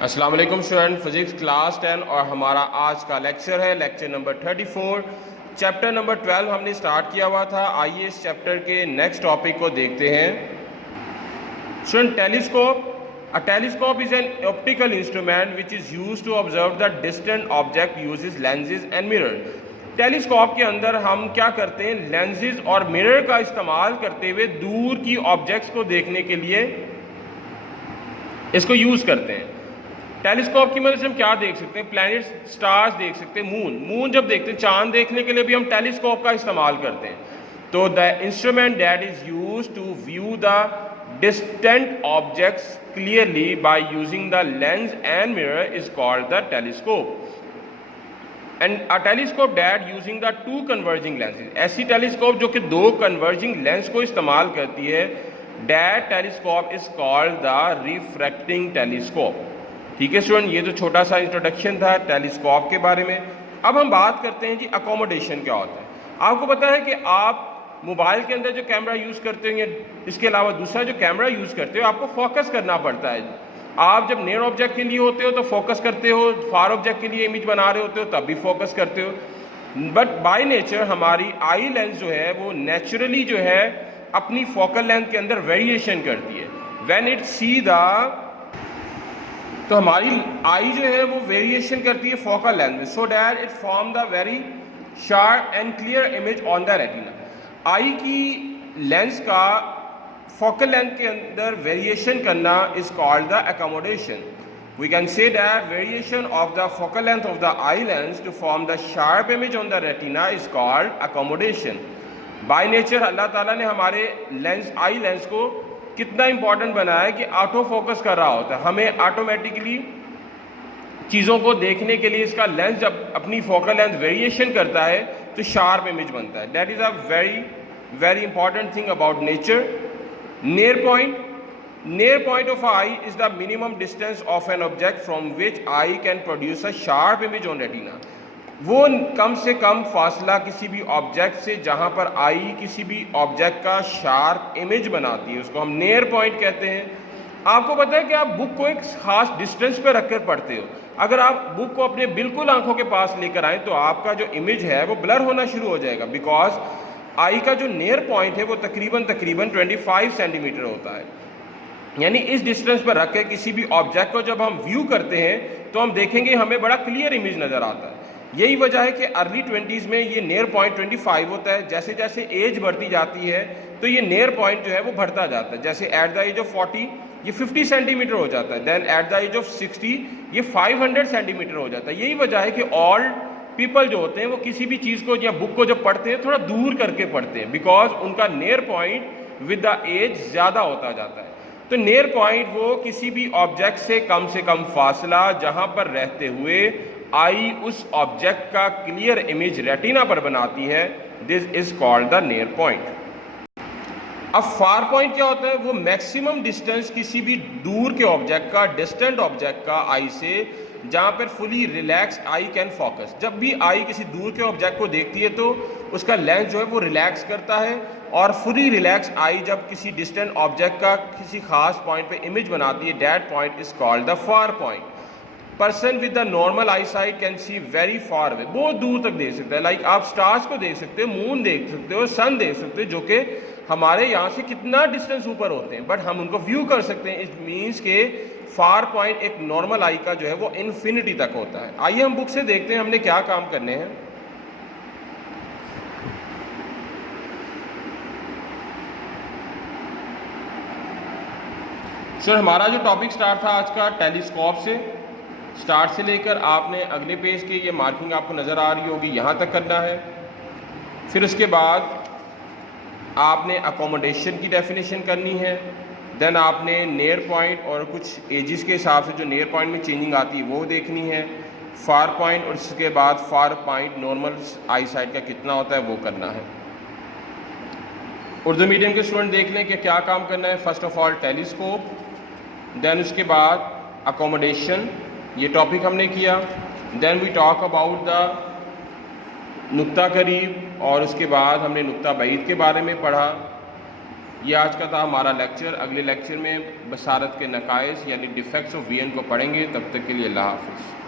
अस्सलाम वालेकुम student, physics class 10 और हमारा आज का लेक्चर है लेक्चर नंबर 34। चैप्टर नंबर 12 हमने स्टार्ट किया हुआ था। आइए इस चैप्टर के नेक्स्ट टॉपिक को देखते हैं। Student, telescope. A telescope is an optical instrument which is used to observe the distant object uses lenses and mirror. Telescope के अंदर हम क्या करते हैं, लेंसेज और मिरर का इस्तेमाल करते हुए दूर की ऑब्जेक्ट्स को देखने के लिए इसको यूज़ करते हैं। टेलीस्कोप की मदद से हम क्या देख सकते हैं, प्लैनेट्स, स्टार्स देख सकते हैं, मून जब देखते हैं, चांद देखने के लिए भी हम टेलीस्कोप का इस्तेमाल करते हैं। तो the instrument that is used to view the distant objects clearly by using the lens and mirror is called the telescope. And a telescope that using the two converging lenses, ऐसी telescope जो कि दो converging lens को इस्तेमाल करती है, that telescope is called the refracting telescope. ठीक है स्टूडेंट, ये तो छोटा सा इंट्रोडक्शन था टेलीस्कोप के बारे में। अब हम बात करते हैं जी अकोमोडेशन क्या होता है। आपको पता है कि आप मोबाइल के अंदर जो कैमरा यूज़ करते होंगे, इसके अलावा दूसरा जो कैमरा यूज़ करते हो, आपको फोकस करना पड़ता है। आप जब नियर ऑब्जेक्ट के लिए होते हो तो फोकस करते हो, फार ऑब्जेक्ट के लिए इमेज बना रहे होते हो तब भी फोकस करते हो। बट बाय नेचर हमारी आई लेंस जो है वो नेचुरली जो है अपनी फोकल लेंथ के अंदर वेरिएशन करती है। व्हेन इट सी द, तो हमारी आई जो है वो वेरिएशन करती है फोकल लेंथ में, so that it form the very sharp and clear image on the retina. Eye की लेंस का फोकल लेंथ के अंदर वेरिएशन करना is called the accommodation. We can say that variation of the focal length of the eye lens to form the sharp image on the retina is called accommodation. By nature अल्लाह ताला ने हमारे lens, eye lens को कितना important बनाया है कि auto focus कर रहा होता है। हमें ऑटोमेटिकली चीज़ों को देखने के लिए इसका लेंस जब अपनी फोकल लेंथ वेरिएशन करता है तो शार्प इमेज बनता है। That is a very very important thing about nature. near point of eye is the minimum distance of an object from which eye can produce a sharp image on retina। वो कम से कम फासला किसी भी object से जहाँ पर आई किसी भी ऑब्जेक्ट का शार्प इमेज बनाती है, उसको हम नियर पॉइंट कहते हैं। आपको पता है कि आप बुक को एक खास डिस्टेंस पे रख कर पढ़ते हो। अगर आप बुक को अपने बिल्कुल आंखों के पास लेकर आए तो आपका जो इमेज है वो ब्लर होना शुरू हो जाएगा, बिकॉज आई का जो नियर पॉइंट है वो तकरीबन 25 सेंटीमीटर होता है। यानी इस डिस्टेंस पर रख के किसी भी ऑब्जेक्ट को जब हम व्यू करते हैं तो हम देखेंगे हमें बड़ा क्लियर इमेज नज़र आता है। यही वजह है कि अर्ली 20s में ये नियर पॉइंट 25 होता है। जैसे जैसे एज बढ़ती जाती है तो ये नियर पॉइंट जो है वो बढ़ता जाता है। जैसे एट द एज ऑफ 40 ये 50 सेंटीमीटर हो जाता है, then at the age of 60 ये 500 सेंटीमीटर हो जाता है। यही वजह है कि ऑल पीपल जो होते हैं वो किसी भी चीज़ को या बुक को जब पढ़ते हैं थोड़ा दूर करके पढ़ते हैं, बिकॉज उनका near point with the age ज़्यादा होता जाता है। तो नियर पॉइंट वो किसी भी ऑब्जेक्ट से कम फासला जहाँ पर रहते हुए आई उस ऑब्जेक्ट का क्लियर इमेज रेटिना पर बनाती है, this is called the near point. अब फार पॉइंट क्या होता है, वो मैक्सिमम डिस्टेंस किसी भी दूर के ऑब्जेक्ट का, डिस्टेंट ऑब्जेक्ट का आई से, जहाँ पर fully relax I can focus. जब भी आई किसी दूर के ऑब्जेक्ट को देखती है तो उसका लेंस जो है वो रिलैक्स करता है, और फुली रिलैक्स आई जब किसी डिस्टेंट ऑब्जेक्ट का किसी खास पॉइंट पे इमेज बनाती है, that point is called the far point. Person with the normal I site can see very far away, बहुत दूर तक देख सकता है। लाइक आप स्टार्स को देख सकते हो, मून देख सकते हो, सन देख सकते हो, जो कि हमारे यहाँ से कितना डिस्टेंस ऊपर होते हैं, बट हम उनको व्यू कर सकते हैं। इट मीन्स के फार पॉइंट एक नॉर्मल आई का जो है वो इन्फिनिटी तक होता है। आइए हम बुक से देखते हैं हमने क्या काम करने हैं। सर, हमारा जो टॉपिक स्टार्ट था आज का टेलीस्कोप से, स्टार्ट से लेकर आपने अगले पेज की ये मार्किंग आपको नज़र आ रही होगी, यहाँ तक करना है। फिर उसके बाद आपने अकोमोडेशन की डेफिनेशन करनी है, देन आपने नियर पॉइंट और कुछ एजिस के हिसाब से जो नियर पॉइंट में चेंजिंग आती है वो देखनी है, फार पॉइंट, और उसके बाद फार पॉइंट नॉर्मल आई साइड का कितना होता है वो करना है। उर्दू मीडियम के स्टूडेंट देख लें कि क्या काम करना है। First of all telescope, then उसके बाद अकोमोडेशन, ये टॉपिक हमने किया। Then we talk about the नुक्ता करीब, और उसके बाद हमने नुक्ता बईद के बारे में पढ़ा। ये आज का था हमारा लेक्चर। अगले लेक्चर में बसारत के नकाइस यानी डिफेक्ट्स ऑफ वीएन को पढ़ेंगे। तब तक के लिए अल्लाह हाफिज़।